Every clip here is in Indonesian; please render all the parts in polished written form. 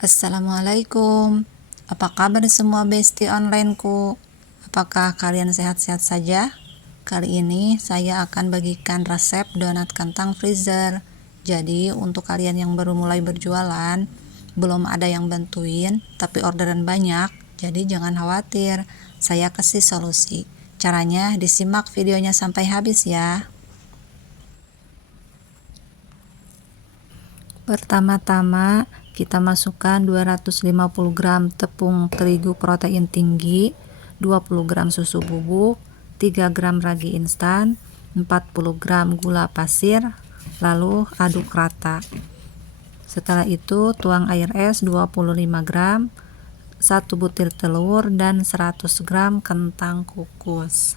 Assalamualaikum. Apa kabar semua bestie onlineku? Apakah kalian sehat-sehat saja? Kali ini saya akan bagikan resep donat kentang freezer. Jadi untuk kalian yang baru mulai berjualan, belum ada yang bantuin, tapi orderan banyak, jadi jangan khawatir. Saya kasih solusi. Caranya disimak videonya sampai habis ya. Pertama-tama kita masukkan 250 gram tepung terigu protein tinggi, 20 gram susu bubuk, 3 gram ragi instan, 40 gram gula pasir, lalu aduk rata. Setelah itu tuang air es 25 gram, 1 butir telur, dan 100 gram kentang kukus.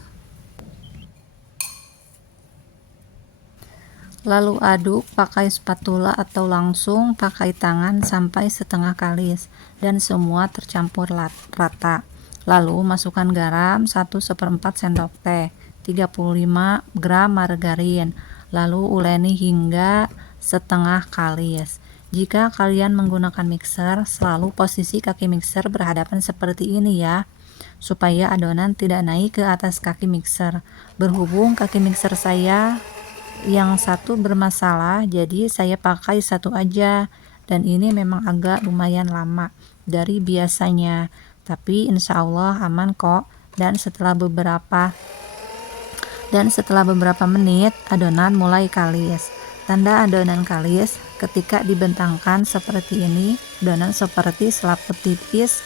Lalu aduk pakai spatula atau langsung pakai tangan sampai setengah kalis dan semua tercampur rata. Lalu masukkan garam 1/4 sendok teh, 35 gram margarin, lalu uleni hingga setengah kalis. Jika kalian menggunakan mixer, selalu posisi kaki mixer berhadapan seperti ini ya, supaya adonan tidak naik ke atas kaki mixer. Berhubung kaki mixer saya yang satu bermasalah, jadi saya pakai satu aja, dan ini memang agak lumayan lama dari biasanya, tapi insya Allah aman kok. Dan setelah beberapa menit adonan mulai kalis. Tanda adonan kalis ketika dibentangkan seperti ini, adonan seperti selaput tipis.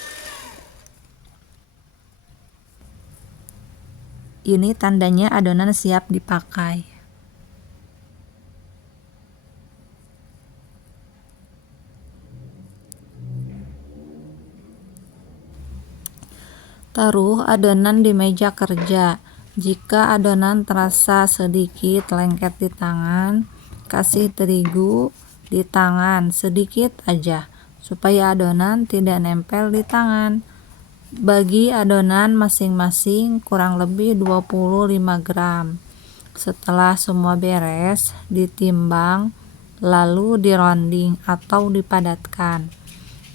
Ini tandanya adonan siap dipakai. Taruh adonan di meja kerja. Jika adonan terasa sedikit lengket di tangan, kasih terigu di tangan sedikit aja supaya adonan tidak nempel di tangan. Bagi adonan masing-masing kurang lebih 25 gram. Setelah semua beres, ditimbang lalu dironding atau dipadatkan.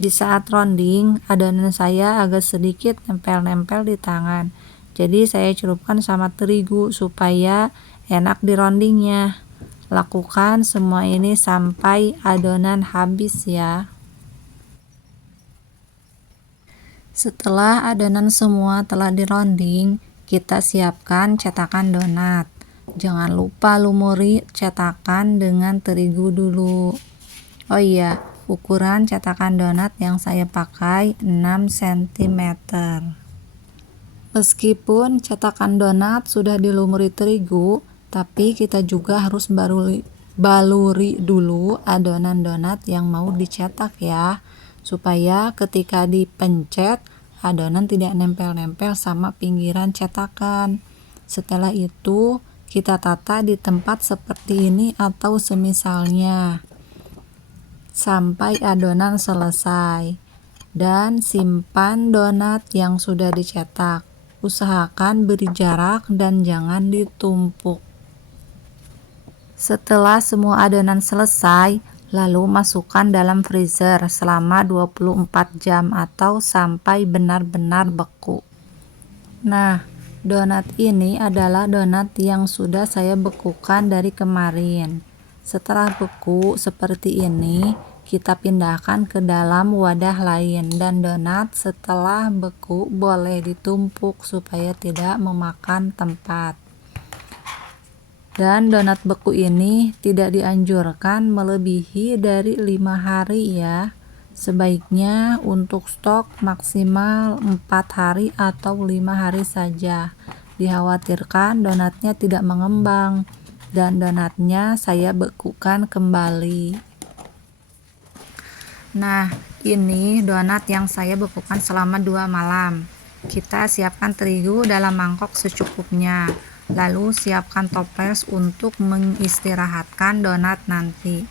Di saat rounding, adonan saya agak sedikit nempel-nempel di tangan. Jadi saya celupkan sama terigu supaya enak di roundingnya. Lakukan semua ini sampai adonan habis ya. Setelah adonan semua telah di rounding, kita siapkan cetakan donat. Jangan lupa lumuri cetakan dengan terigu dulu. Oh iya, ukuran cetakan donat yang saya pakai 6 cm. Meskipun cetakan donat sudah dilumuri terigu, tapi kita juga harus baluri dulu adonan donat yang mau dicetak ya, supaya ketika dipencet adonan tidak nempel-nempel sama pinggiran cetakan. Setelah itu kita tata di tempat seperti ini atau semisalnya sampai adonan selesai, dan simpan donat yang sudah dicetak. Usahakan beri jarak dan jangan ditumpuk. Setelah semua adonan selesai, lalu masukkan dalam freezer selama 24 jam atau sampai benar-benar beku. Nah, donat ini adalah donat yang sudah saya bekukan dari kemarin. Setelah beku seperti ini, kita pindahkan ke dalam wadah lain, dan donat setelah beku boleh ditumpuk supaya tidak memakan tempat. Dan donat beku ini tidak dianjurkan melebihi dari 5 hari ya. Sebaiknya untuk stok maksimal 4 hari atau 5 hari saja. Dikhawatirkan donatnya tidak mengembang, dan donatnya saya bekukan kembali. Nah, ini donat yang saya bekukan selama 2 malam. Kita siapkan terigu dalam mangkok secukupnya. Lalu siapkan toples untuk mengistirahatkan donat nanti.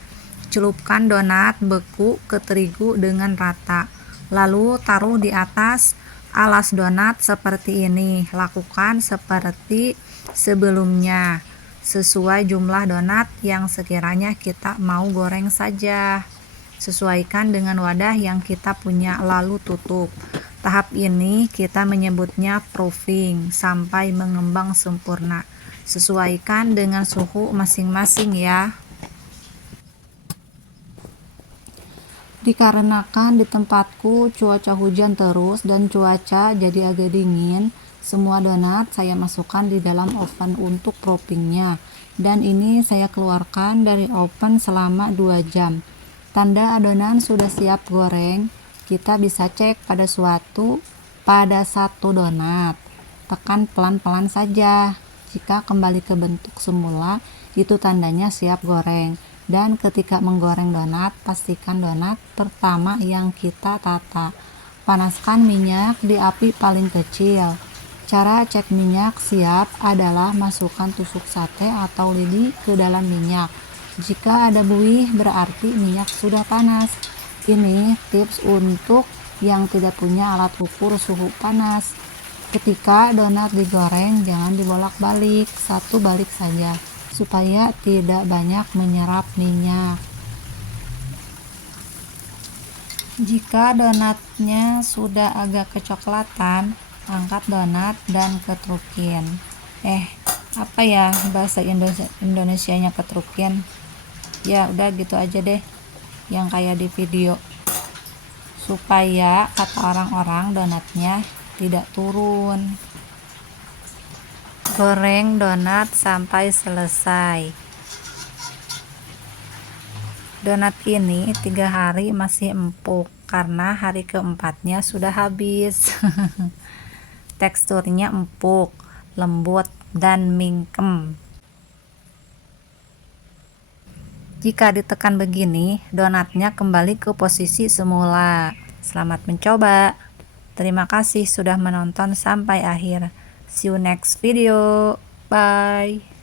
Celupkan donat beku ke terigu dengan rata. Lalu taruh di atas alas donat seperti ini. Lakukan seperti sebelumnya, sesuai jumlah donat yang sekiranya kita mau goreng saja. Sesuaikan dengan wadah yang kita punya lalu tutup. Tahap ini kita menyebutnya proofing sampai mengembang sempurna. Sesuaikan dengan suhu masing-masing ya. Dikarenakan di tempatku cuaca hujan terus dan cuaca jadi agak dingin, semua donat saya masukkan di dalam oven untuk proofingnya. Dan ini saya keluarkan dari oven selama 2 jam. Tanda adonan sudah siap goreng, kita bisa cek pada satu donat. Tekan pelan-pelan saja. Jika kembali ke bentuk semula, itu tandanya siap goreng. Dan ketika menggoreng donat, pastikan donat pertama yang kita tata. Panaskan minyak di api paling kecil. Cara cek minyak siap adalah masukkan tusuk sate atau lidi ke dalam minyak. Jika ada buih, berarti minyak sudah panas. Ini tips untuk yang tidak punya alat ukur suhu panas. Ketika donat digoreng, jangan dibolak-balik, satu balik saja, supaya tidak banyak menyerap minyak. Jika donatnya sudah agak kecoklatan, angkat donat dan ketrukin. Apa ya bahasa Indonesianya ketrukin? Ya udah gitu aja deh, yang kayak di video. Supaya kata orang-orang donatnya tidak turun. Goreng donat sampai selesai. Donat ini 3 hari masih empuk karena hari keempatnya sudah habis. Teksturnya empuk, lembut, dan mingkem. Jika ditekan begini, donatnya kembali ke posisi semula. Selamat mencoba. Terima kasih sudah menonton sampai akhir. See you next video. Bye.